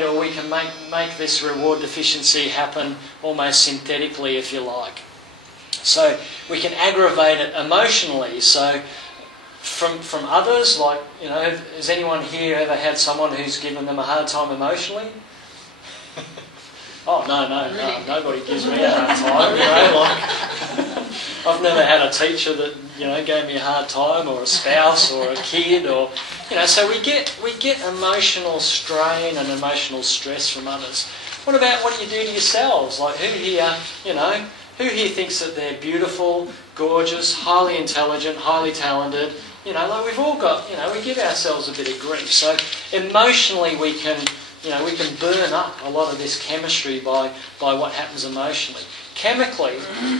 or we can make this reward deficiency happen almost synthetically, if you like. So we can aggravate it emotionally. So from others, like, you know, has anyone here ever had someone who's given them a hard time emotionally? Oh, no, nobody gives me a hard time, you know, like, I've never had a teacher that, you know, gave me a hard time, or a spouse, or a kid, or, you know, so we get emotional strain and emotional stress from others. What about what you do to yourselves? Like, who here, you know, who here thinks that they're beautiful, gorgeous, highly intelligent, highly talented? You know, like, we've all got, you know, we give ourselves a bit of grief. So emotionally we can, you know, we can burn up a lot of this chemistry by what happens emotionally. Chemically,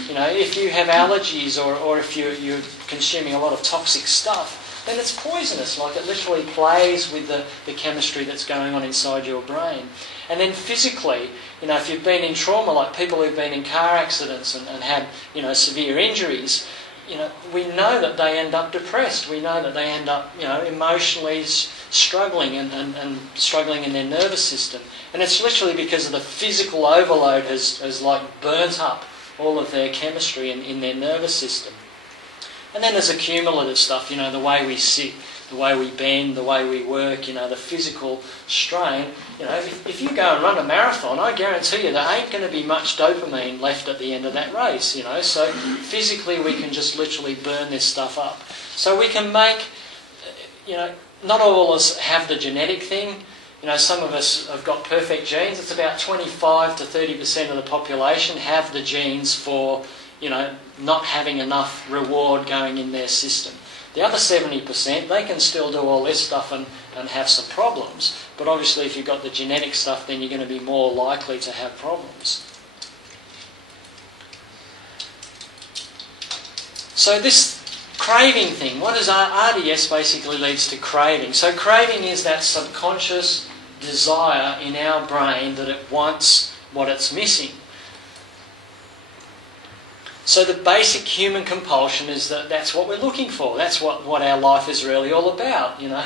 you know, if you have allergies or if you're consuming a lot of toxic stuff, then it's poisonous. Like, it literally plays with the chemistry that's going on inside your brain. And then physically, you know, if you've been in trauma, like people who've been in car accidents and had, you know, severe injuries, you know, we know that they end up depressed. We know that they end up, you know, emotionally struggling and struggling in their nervous system. And it's literally because of the physical overload has like burnt up all of their chemistry in their nervous system. And then there's accumulative stuff, you know, the way we sit, the way we bend, the way we work, you know, the physical strain. You know, if you go and run a marathon, I guarantee you there ain't going to be much dopamine left at the end of that race, you know. So physically we can just literally burn this stuff up. So we can make, you know, not all of us have the genetic thing. You know, some of us have got perfect genes. It's about 25 to 30% of the population have the genes for, you know, not having enough reward going in their system. The other 70%, they can still do all this stuff and have some problems. But obviously if you've got the genetic stuff, then you're going to be more likely to have problems. So this craving thing, what is RDS basically leads to craving. So craving is that subconscious desire in our brain that it wants what it's missing. So the basic human compulsion is that that's what we're looking for. That's what our life is really all about, you know.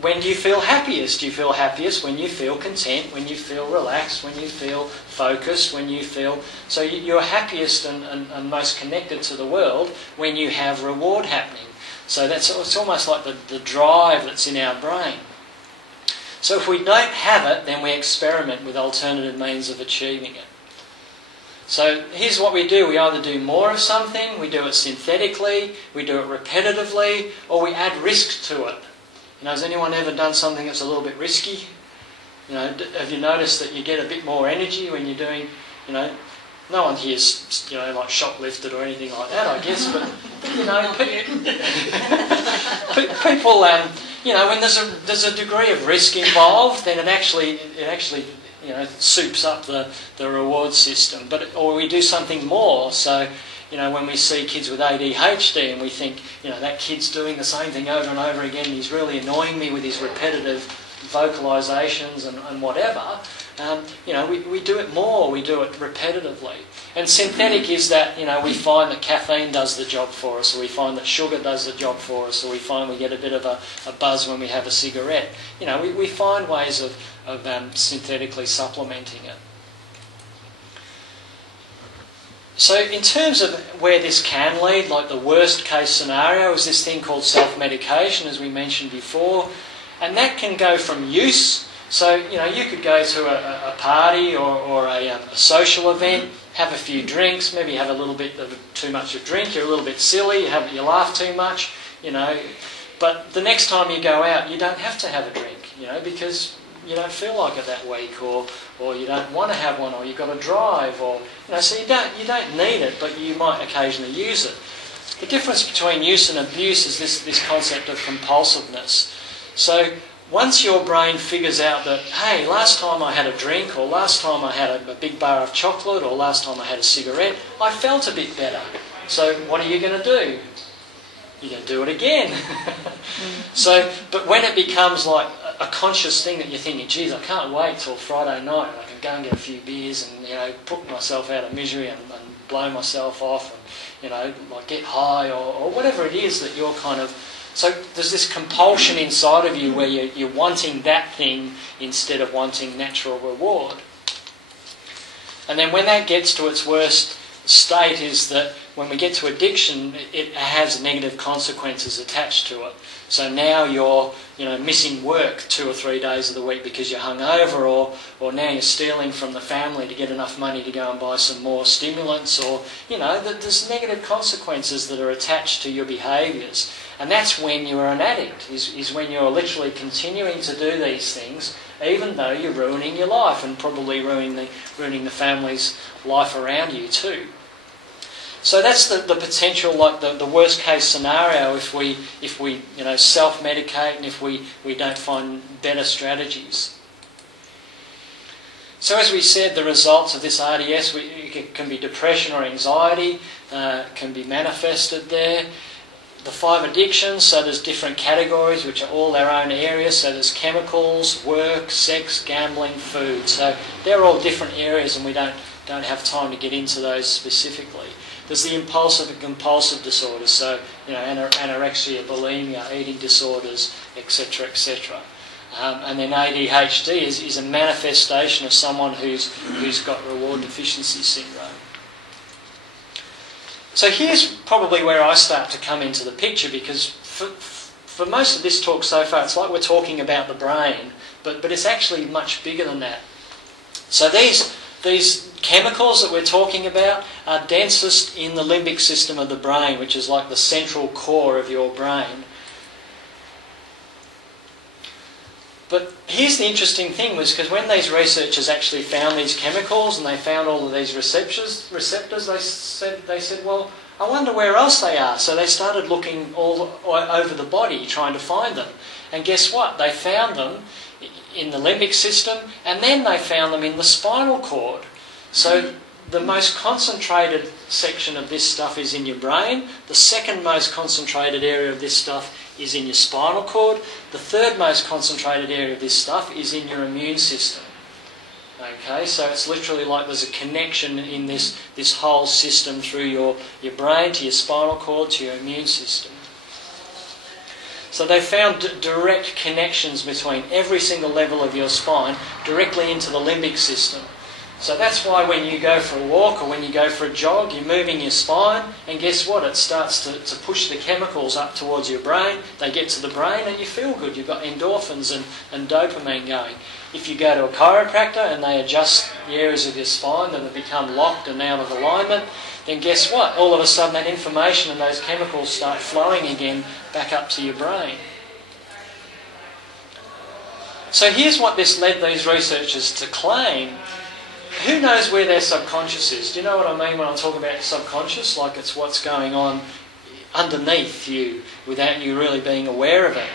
When do you feel happiest? Do you feel happiest when you feel content, when you feel relaxed, when you feel focused, when you feel... So you're happiest and most connected to the world when you have reward happening. So it's almost like the drive that's in our brain. So if we don't have it, then we experiment with alternative means of achieving it. So here's what we do. We either do more of something, we do it synthetically, we do it repetitively, or we add risk to it. You know, has anyone ever done something that's a little bit risky? You know, have you noticed that you get a bit more energy when you're doing, you know, no one here's, you know, like shoplifted or anything like that, I guess, but, you know, people, you know, when there's a degree of risk involved, then it actually you know, soups up the reward system. Or we do something more. So, you know, when we see kids with ADHD and we think, you know, that kid's doing the same thing over and over again, and he's really annoying me with his repetitive vocalisations and whatever, you know, we do it more, we do it repetitively. And synthetic is that, you know, we find that caffeine does the job for us, or we find that sugar does the job for us, or we find we get a bit of a buzz when we have a cigarette. You know, we find ways of synthetically supplementing it. So in terms of where this can lead, like the worst case scenario is this thing called self-medication, as we mentioned before, and that can go from use. So, you know, you could go to a party or a social event, have a few drinks, maybe have a little bit of too much of drink, you're a little bit silly, you laugh too much, you know, but the next time you go out you don't have to have a drink, you know, because you don't feel like it that week, or you don't want to have one, or you've got to drive, or, you know, so you don't need it, but you might occasionally use it. The difference between use and abuse is this concept of compulsiveness. So once your brain figures out that, hey, last time I had a drink, or last time I had a big bar of chocolate, or last time I had a cigarette, I felt a bit better. So what are you going to do? You're going to do it again. So, but when it becomes like a conscious thing that you're thinking, geez, I can't wait till Friday night, I can go and get a few beers and, you know, put myself out of misery and blow myself off and, you know, like get high or whatever it is that you're kind of So there's this compulsion inside of you where you're wanting that thing instead of wanting natural reward. And then when that gets to its worst state is that when we get to addiction, it has negative consequences attached to it. So now you're missing work 2 or 3 days of the week because you're hungover, or now you're stealing from the family to get enough money to go and buy some more stimulants, or there's negative consequences that are attached to your behaviours. And that's when you're an addict, is when you're literally continuing to do these things even though you're ruining your life and probably ruining the family's life around you too. So that's the potential, like the worst case scenario if we self-medicate and if we don't find better strategies. So as we said, the results of this RDS it can be depression or anxiety, can be manifested there. The 5 addictions, so there's different categories which are all their own areas. So there's chemicals, work, sex, gambling, food. So they're all different areas and we don't have time to get into those specifically. There's the impulsive and compulsive disorders, so anorexia, bulimia, eating disorders, etc., etc. And then ADHD is a manifestation of someone who's got reward deficiency syndrome. So here's probably where I start to come into the picture, because for most of this talk so far, it's like we're talking about the brain, but it's actually much bigger than that. So these chemicals that we're talking about are densest in the limbic system of the brain, which is like the central core of your brain. But here's the interesting thing, was because when these researchers actually found these chemicals and they found all of these receptors, they said, well, I wonder where else they are. So they started looking all over the body, trying to find them. And guess what? They found them in the limbic system, and then they found them in the spinal cord. So the most concentrated section of this stuff is in your brain. The second most concentrated area of this stuff is in your spinal cord. The third most concentrated area of this stuff is in your immune system. Okay, so it's literally like there's a connection in this whole system through your brain to your spinal cord to your immune system. So they found direct connections between every single level of your spine directly into the limbic system. So that's why when you go for a walk or when you go for a jog, you're moving your spine, and guess what? It starts to push the chemicals up towards your brain. They get to the brain and you feel good. You've got endorphins and dopamine going. If you go to a chiropractor and they adjust the areas of your spine that have become locked and out of alignment, then guess what? All of a sudden that information and those chemicals start flowing again back up to your brain. So here's what this led these researchers to claim. Who knows where their subconscious is? Do you know what I mean when I'm talking about subconscious? Like it's what's going on underneath you without you really being aware of it.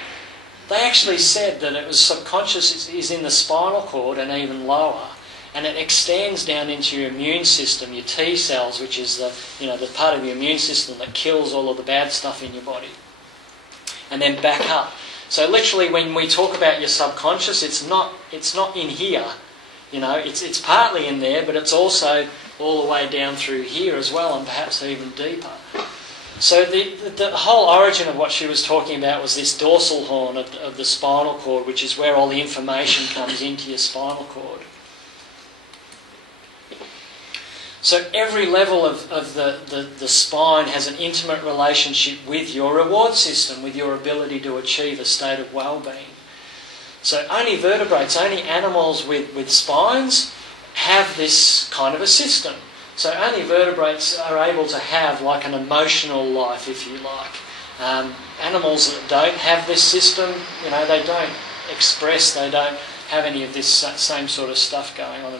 They actually said that it was subconscious is in the spinal cord and even lower. And it extends down into your immune system, your T cells, which is the part of your immune system that kills all of the bad stuff in your body. And then back up. So literally when we talk about your subconscious, it's not in here. It's partly in there, but it's also all the way down through here as well, and perhaps even deeper. So the whole origin of what she was talking about was this dorsal horn of the spinal cord, which is where all the information comes into your spinal cord. So every level of the spine has an intimate relationship with your reward system, with your ability to achieve a state of well-being. So only vertebrates, only animals with spines have this kind of a system. So only vertebrates are able to have like an emotional life, if you like. Animals that don't have this system, they don't express, they don't have any of this same sort of stuff going on.